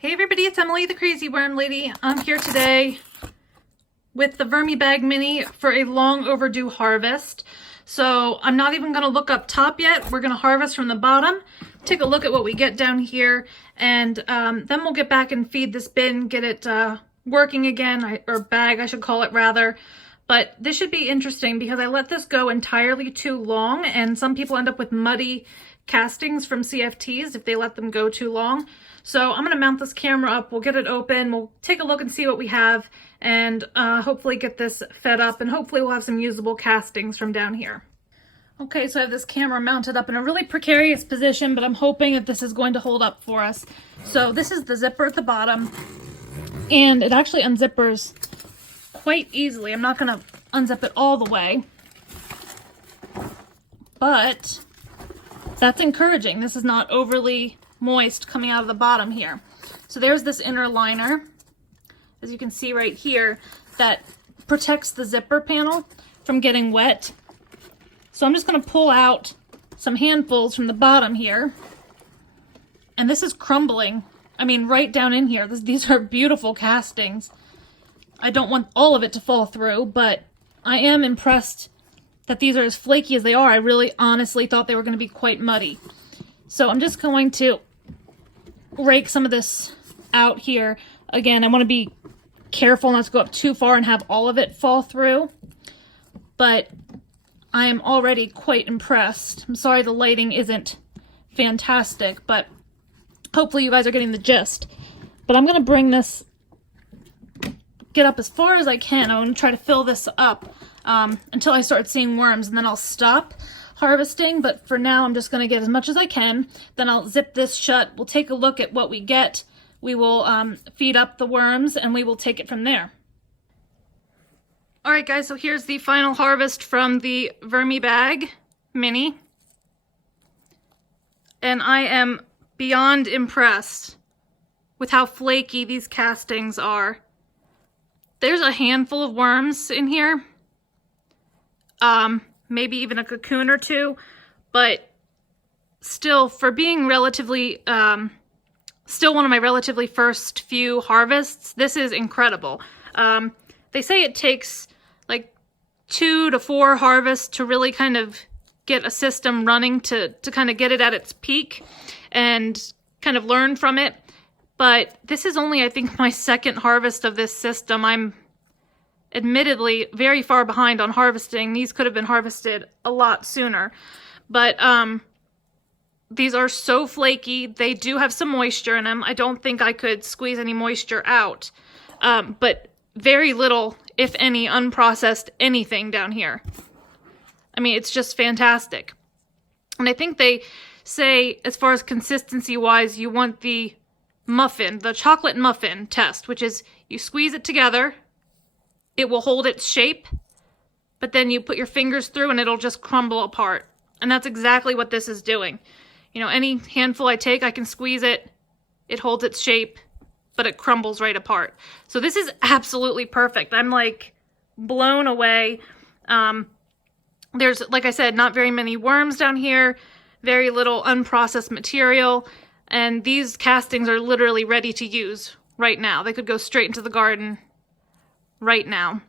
Hey everybody, it's Emily, the Crazy Worm Lady. I'm here today with the VermiBag Mini for a long overdue harvest. So I'm not even going to look up top yet. We're going to harvest from the bottom, take a look at what we get down here, and then we'll get back and feed this bin, get it working again, or bag I should call it rather. But this should be interesting because I let this go entirely too long, and some people end up with muddy castings from CFTs if they let them go too long. So I'm going to mount this camera up, we'll get it open, we'll take a look and see what we have, and hopefully get this fed up, and hopefully we'll have some usable castings from down here. Okay, so I have this camera mounted up in a really precarious position, but I'm hoping that this is going to hold up for us. So this is the zipper at the bottom, and it actually unzippers quite easily. I'm not going to unzip it all the way, but that's encouraging. This is not overly moist coming out of the bottom here. So there's this inner liner, as you can see right here, that protects the zipper panel from getting wet. So I'm just going to pull out some handfuls from the bottom here, and this is crumbling. I mean, right down in here. These are beautiful castings. I don't want all of it to fall through, but I am impressed that these are as flaky as they are. I really honestly thought they were going to be quite muddy. So I'm just going to rake some of this out here. Again, I want to be careful not to go up too far and have all of it fall through, but I am already quite impressed. I'm sorry the lighting isn't fantastic, but hopefully you guys are getting the gist. But I'm going to bring this, get up as far as I can. I'm going to try to fill this up until I start seeing worms, and then I'll stop harvesting. But for now, I'm just going to get as much as I can. Then I'll zip this shut. We'll take a look at what we get. We will feed up the worms, and we will take it from there. All right, guys, so here's the final harvest from the VermiBag Mini. And I am beyond impressed with how flaky these castings are. There's a handful of worms in here. Maybe even a cocoon or two, but still, for being relatively, still one of my relatively first few harvests, this is incredible. They say it takes like 2 to 4 harvests to really kind of get a system running to kind of get it at its peak and kind of learn from it. But this is only, I think, my second harvest of this system. I'm admittedly very far behind on harvesting. These could have been harvested a lot sooner, but these are so flaky. They do have some moisture in them. I don't think I could squeeze any moisture out, but very little, if any, unprocessed anything down here. I mean, it's just fantastic. And I think they say, as far as consistency wise, you want the muffin, the chocolate muffin test, which is you squeeze it together, it will hold its shape, but then you put your fingers through and it'll just crumble apart. And that's exactly what this is doing. You know, any handful I take, I can squeeze it, it holds its shape, but it crumbles right apart. So this is absolutely perfect. I'm like blown away. There's, like I said, not very many worms down here, very little unprocessed material, and these castings are literally ready to use right now. They could go straight into the garden right now.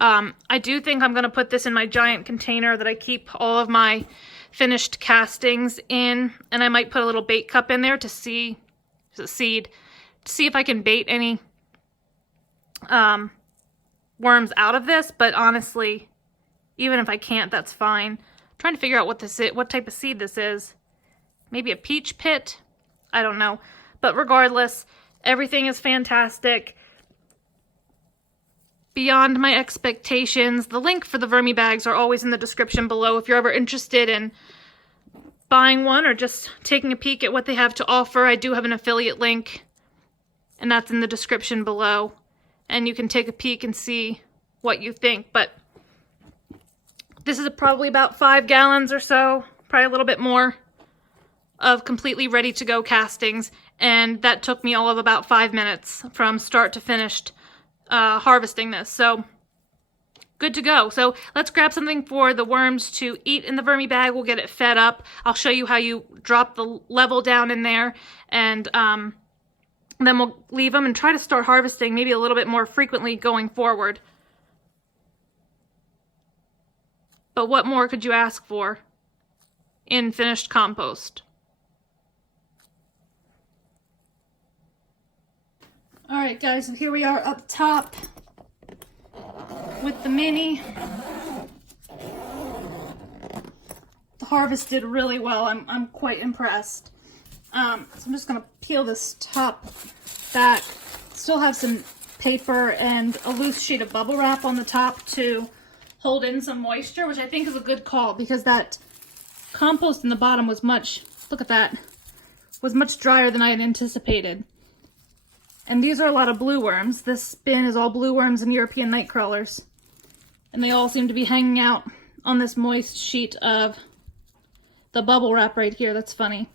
I do think I'm going to put this in my giant container that I keep all of my finished castings in, and I might put a little bait cup in there to see, to see if I can bait any worms out of this. But honestly, even if I can't, that's fine. I'm trying to figure out what this is, what type of seed this is. Maybe a peach pit? I don't know. But regardless, everything is fantastic. Beyond my expectations. The link for the VermiBags are always in the description below if you're ever interested in buying one or just taking a peek at what they have to offer. I do have an affiliate link, and that's in the description below. And you can take a peek and see what you think. But this is probably about 5 gallons or so, probably a little bit more, of completely ready to go castings. And that took me all of about 5 minutes from start to finished harvesting this. So good to go. So let's grab something for the worms to eat in the VermiBag. We'll get it fed up. I'll show you how you drop the level down in there, and And then we'll leave them and try to start harvesting maybe a little bit more frequently going forward. But what more could you ask for in finished compost? All right, guys, so here we are up top with the mini. The harvest did really well. I'm quite impressed. So I'm just gonna peel this top back. Still have some paper and a loose sheet of bubble wrap on the top to hold in some moisture, which I think is a good call because that compost in the bottom was much, look at that, was much drier than I had anticipated. And these are a lot of blue worms. This bin is all blue worms and European night crawlers. And they all seem to be hanging out on this moist sheet of the bubble wrap right here. That's funny.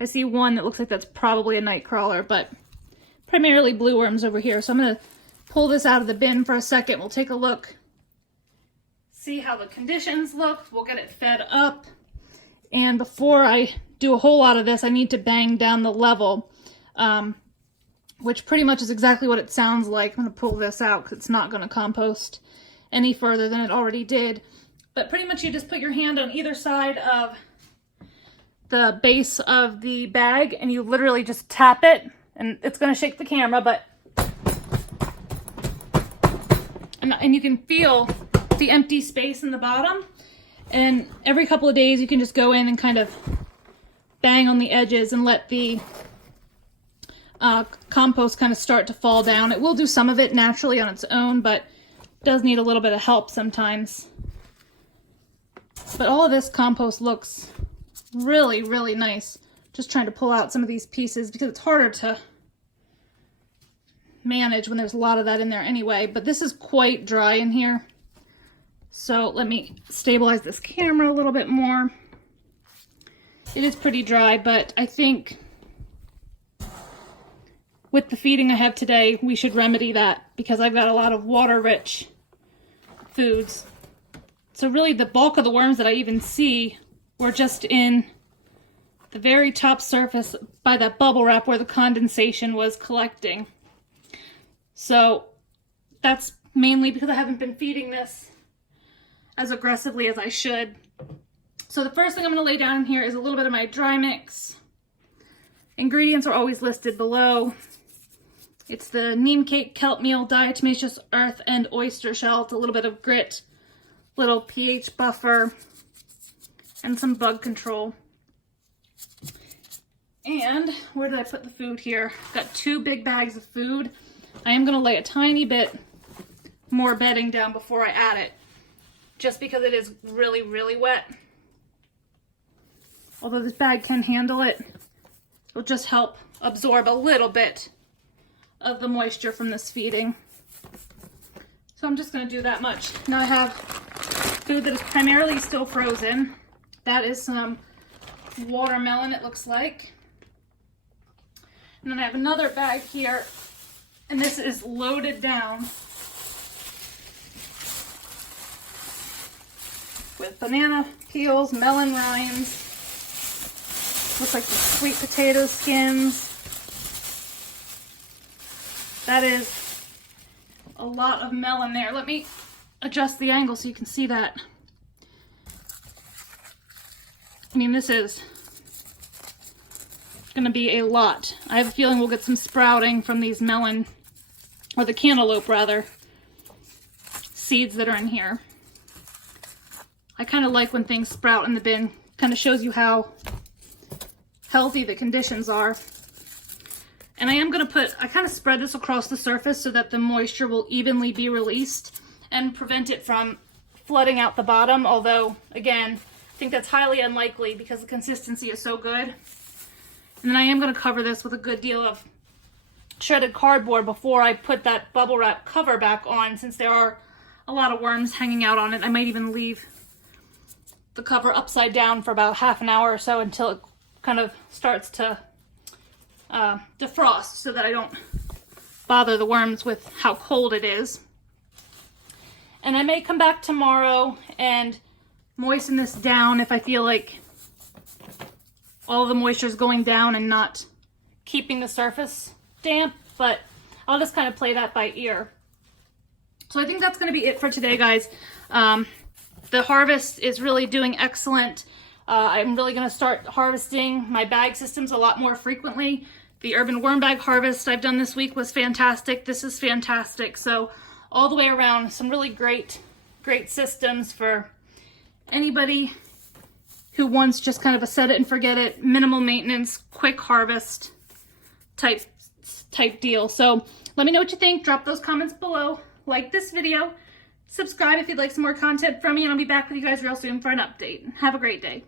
I see one that looks like that's probably a night crawler, but primarily blue worms over here. So I'm going to pull this out of the bin for a second. We'll take a look, see how the conditions look. We'll get it fed up. And before I do a whole lot of this, I need to bang down the level, which pretty much is exactly what it sounds like. I'm going to pull this out because it's not going to compost any further than it already did. But pretty much you just put your hand on either side of the base of the bag and you literally just tap it, and it's going to shake the camera, but and you can feel the empty space in the bottom. And every couple of days you can just go in and kind of bang on the edges and let the compost kind of start to fall down. It will do some of it naturally on its own, but it does need a little bit of help sometimes. But all of this compost looks really, really nice. Just trying to pull out some of these pieces because it's harder to manage when there's a lot of that in there anyway. But this is quite dry in here. So let me stabilize this camera a little bit more. It is pretty dry, but I think with the feeding I have today, we should remedy that because I've got a lot of water-rich foods. So really the bulk of the worms that I even see were just in the very top surface by that bubble wrap where the condensation was collecting. So that's mainly because I haven't been feeding this as aggressively as I should. So the first thing I'm going to lay down in here is a little bit of my dry mix. Ingredients are always listed below. It's the neem cake, kelp meal, diatomaceous earth, and oyster shell. It's a little bit of grit, little pH buffer, and some bug control. And where did I put the food here? Got 2 big bags of food. I am going to lay a tiny bit more bedding down before I add it, just because it is really, really wet. Although this bag can handle it, it'll just help absorb a little bit of the moisture from this feeding. So I'm just going to do that much. Now I have food that is primarily still frozen. That is some watermelon, it looks like. And then I have another bag here, and this is loaded down with banana peels, melon rinds, looks like the sweet potato skins. That is a lot of melon there. Let me adjust the angle so you can see that. I mean, this is going to be a lot. I have a feeling we'll get some sprouting from these melon, or the cantaloupe rather, seeds that are in here. I kind of like when things sprout in the bin. Kind of shows you how healthy the conditions are. And I am going to I kind of spread this across the surface so that the moisture will evenly be released and prevent it from flooding out the bottom. Although, again, I think that's highly unlikely because the consistency is so good. And then I am going to cover this with a good deal of shredded cardboard before I put that bubble wrap cover back on, since there are a lot of worms hanging out on it. I might even leave the cover upside down for about half an hour or so until it kind of starts to defrost, so that I don't bother the worms with how cold it is. And I may come back tomorrow and moisten this down if I feel like all the moisture is going down and not keeping the surface damp, but I'll just kind of play that by ear. So I think that's going to be it for today, guys. The harvest is really doing excellent. I'm really going to start harvesting my bag systems a lot more frequently. The urban worm bag harvest I've done this week was fantastic. This is fantastic. So all the way around, some really great systems for anybody who wants just kind of a set it and forget it, minimal maintenance, quick harvest type deal. So let me know what you think. Drop those comments below. Like this video. Subscribe if you'd like some more content from me, and I'll be back with you guys real soon for an update. Have a great day.